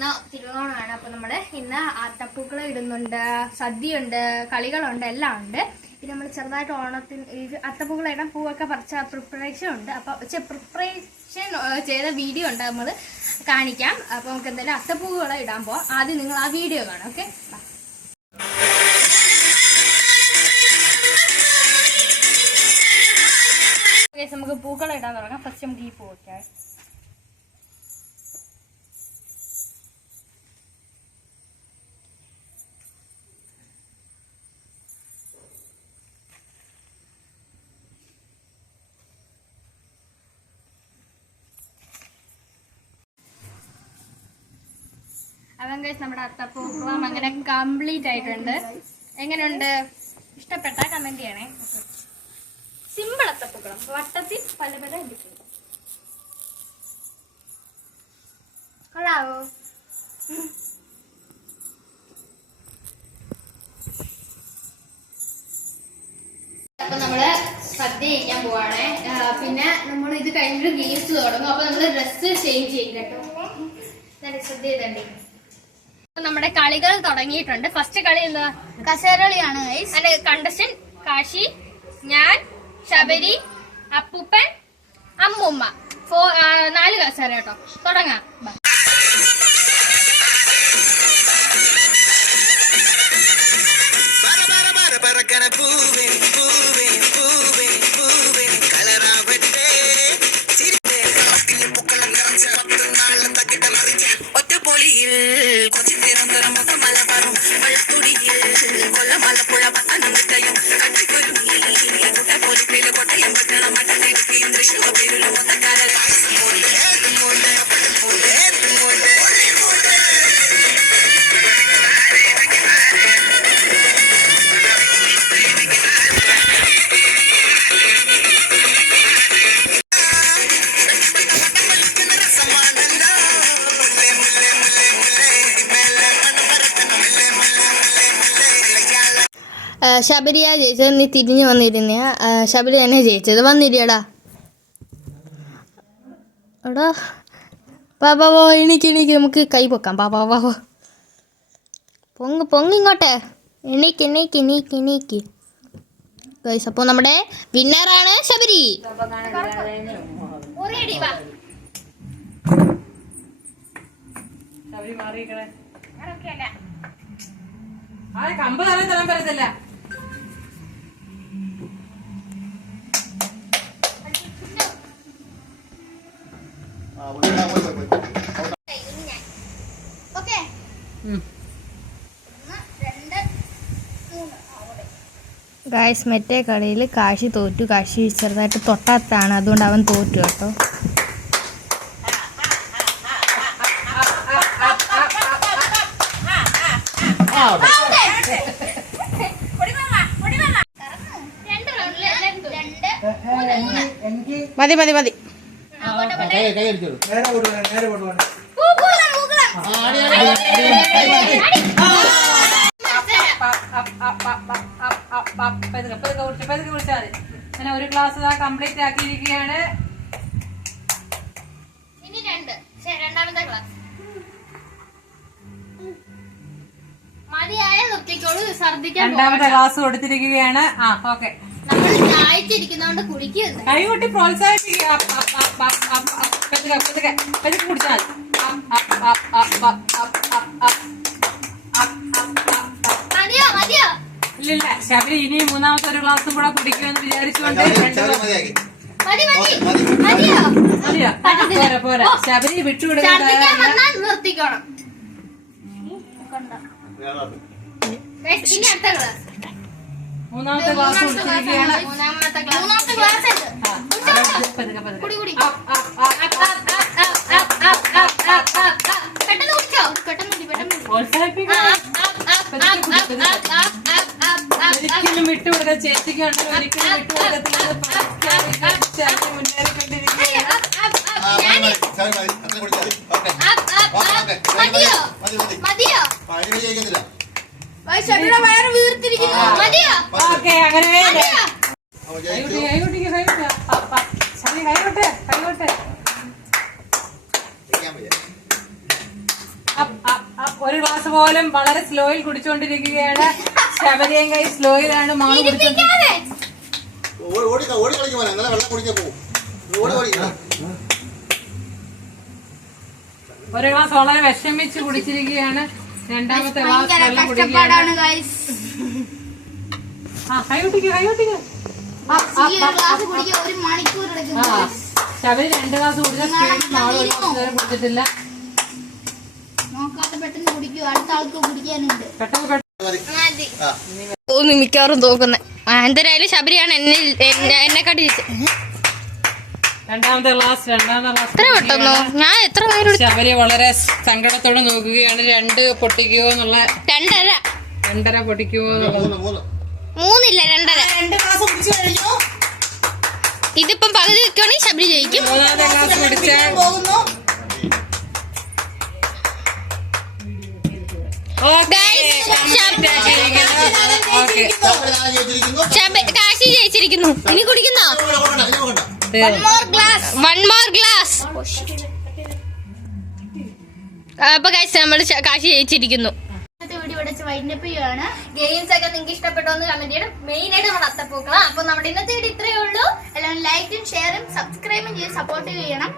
ഇന്ന് തിരുവോണമാണ്. അപ്പൊ നമ്മള് ഇന്ന് ആട്ടപ്പൂക്കളം ഇടുന്നുണ്ട്, സദ്യയുണ്ട്, കളികളുണ്ട്, എല്ലാം ഉണ്ട്. പിന്നെ നമ്മൾ ചെറുതായിട്ട് ഓണത്തിന് അത്തപ്പൂക്കളം ഇടാൻ പൂവൊക്കെ പറിച്ച പ്രിപ്പറേഷൻ ഉണ്ട്. അപ്പൊ പ്രിപ്പറേഷൻ ചെയ്ത വീഡിയോ ഉണ്ട്, നമ്മൾ കാണിക്കാം. അപ്പൊ നമുക്ക് എന്തായാലും അത്തപ്പൂക്കളം ഇടാൻ പോവാം. ആദ്യം നിങ്ങൾ ആ വീഡിയോ കാണാം. ഓക്കെ, നമുക്ക് പൂക്കളം ഇടാൻ തുടങ്ങാം. ഫസ്റ്റ് നമുക്ക് ഈ പൂ വെക്കാം. അവൻ കഴിച്ച് നമ്മുടെ അത്തപ്പൂക്കളം അങ്ങനെ കംപ്ലീറ്റ് ആയിട്ടുണ്ട്. എങ്ങനെയുണ്ട്? ഇഷ്ടപ്പെട്ട കമന്റ് ചെയ്യണേ. സിമ്പിൾ അത്തപ്പൂക്കളം, വട്ടത്തിൽ പല പല ഇരിക്കും. കൊള്ളാവോ? അപ്പൊ നമ്മള് സദ്യ കഴിക്കാൻ പോവാണേ. പിന്നെ നമ്മൾ ഇത് കഴിഞ്ഞിട്ട് ഗെയിംസ് തുടങ്ങും. അപ്പൊ നമ്മള് ഡ്രസ് ചേഞ്ച് ചെയ്യും കേട്ടോ. സദ്യ ചെയ്തണ്ടേ. നമ്മുടെ കളികൾ തുടങ്ങിയിട്ടുണ്ട്. ഫസ്റ്റ് കളി എന്താ? കസേരകളിയാണ്. അതിന്റെ കണ്ടസ്റ്റന്റ് കാശി, ഞാൻ, ശബരി, അപ്പൂപ്പൻ, അമ്മൂമ്മ. 4 കസേര കേട്ടോ. തുടങ്ങാം. ശബരിയാ ജയിച്ചത്. നീ തിരിഞ്ഞു വന്നിരുന്ന ശബരി തന്നെ ജയിച്ചത്. വന്നിരിയടാ. എടാ പാ എണീക്ക് നമുക്ക് കൈ പൊക്കാം. പാ പൊങ്ങിങ്ങോട്ടെ. എണീക്ക്. ഗൈസ്, അപ്പോൾ നമ്മുടെ വിന്നറാണ് ശബരി. കമ്പ് തരാൻ പറ്റത്തില്ല. ഗായ്സ്, മറ്റേ കളിയിൽ കാശി തോറ്റു. കാശി ചെറുതായിട്ട് തൊട്ടാത്താണ്, അതുകൊണ്ട് അവൻ തോറ്റു കേട്ടോ. മതി. അങ്ങനെ ഒരു ക്ലാസ് കംപ്ലീറ്റ് ആക്കിയിരിക്കുകയാണ്. ഇനി രണ്ടാമത്തെ ക്ലാസ് മതിയായ നിർത്തിക്കോളൂ. ഛർദിക്കാൻ രണ്ടാമത്തെ ക്ലാസ് കൊടുത്തിരിക്കുകയാണ്. ഓക്കെ, നമ്മൾ ചായച്ചിരിക്കുന്നോണ്ട് കുടിക്കുന്നു. കൈകൊട്ടി പ്രോത്സാഹിപ്പിക്കുക. കുടിച്ചാൽ മതിയോ? ഇല്ലില്ല, ശബരി ഇനി മൂന്നാമത്തെ ഒരു ക്ലാസ്സും കൂടെ കുടിക്കുമെന്ന് വിചാരിച്ചുകൊണ്ട് പോരാ. ശബരി വിട്ടുകൊടുക്കാൻ നിർത്തിക്കോണം. ഇനി അടുത്ത ക്ലാസ്, മൂന്നാമത്തെ ക്ലാസ് കൊടുത്തിരിക്കുകയാണ്. ഒരിക്കലും വിട്ടുകൊടുക്കുക. ചേച്ചിക്കാണെങ്കിൽ ഒരിക്കലും വിട്ടുകൊടുക്കത്തില്ല. മുന്നേറിക്കൊണ്ടിരിക്കുകയാണ്. വയറ് വീർത്തിരിക്കുന്നു. ഓക്കെ, അങ്ങനെ കൈകൊട്ടെ. പോലും വളരെ സ്ലോയിൽ കുടിച്ചുകൊണ്ടിരിക്കുകയാണ്. ശബരിയും കൈ സ്ലോയിലാണ് മാവ് കുടിച്ചോണ്ടിരിക്കുന്നത്. ഒരു ഗ്ലാസ് വളരെ വിഷമിച്ച് കുടിച്ചിരിക്കുകയാണ്. രണ്ടാമത്തെ ഗ്ലാസ് വെള്ളം കുടിക്കുകയാണ്. കൈ കുട്ടിക്ക് ശബരി 2 ഗ്ലാസ് കുടിച്ച സ്പീഡിൽ മാവ് ഒരു ഗ്ലാസ് നേരം കുടിച്ചിട്ടില്ല. ഒന്ന് മിക്കവാറും തോക്കുന്നത്. എന്തായാലും ശബരിയാണ് എന്നെ കടി. രണ്ടാമത്തെ ഗ്ലാസ് ഞാൻ എത്ര നേരം ശബരി വളരെ സങ്കടത്തോടെ നോക്കുകയാണ്. 2 പൊട്ടിക്കുമോ എന്നുള്ള 2.5 പൊട്ടിക്കുമോ എന്നുള്ളത്. 3 ഇല്ല 2.5. ഇതിപ്പം പകുതി വെക്കുവാണെങ്കിൽ ശബരി ജയിക്കും. 3ാമത്തെ ഗ്ലാസ് കുടിച്ചാൽ കാശി ജയിച്ചിരിക്കുന്നു. ഇനി കുടിക്കുന്നോ? 1 more glass. അപ്പൊ ഗൈസ് നമ്മൾ കാശി ജയിച്ചിരിക്കുന്നു. ഗെയിംസ് ഒക്കെ നിങ്ങൾക്ക് ഇഷ്ടപ്പെട്ടോ എന്ന് കമന്റ് ചെയ്യണം. മെയിൻ ആയിട്ട് നമ്മുടെ അത്തപ്പൂക്കളാണ്. അപ്പൊ നമ്മുടെ ഇന്നത്തെ വീഡിയോ ഇത്രയേ ഉള്ളൂ. എല്ലാവരും ലൈക്കും ഷെയറും സബ്സ്ക്രൈബും ചെയ്ത് സപ്പോർട്ട് ചെയ്യണം.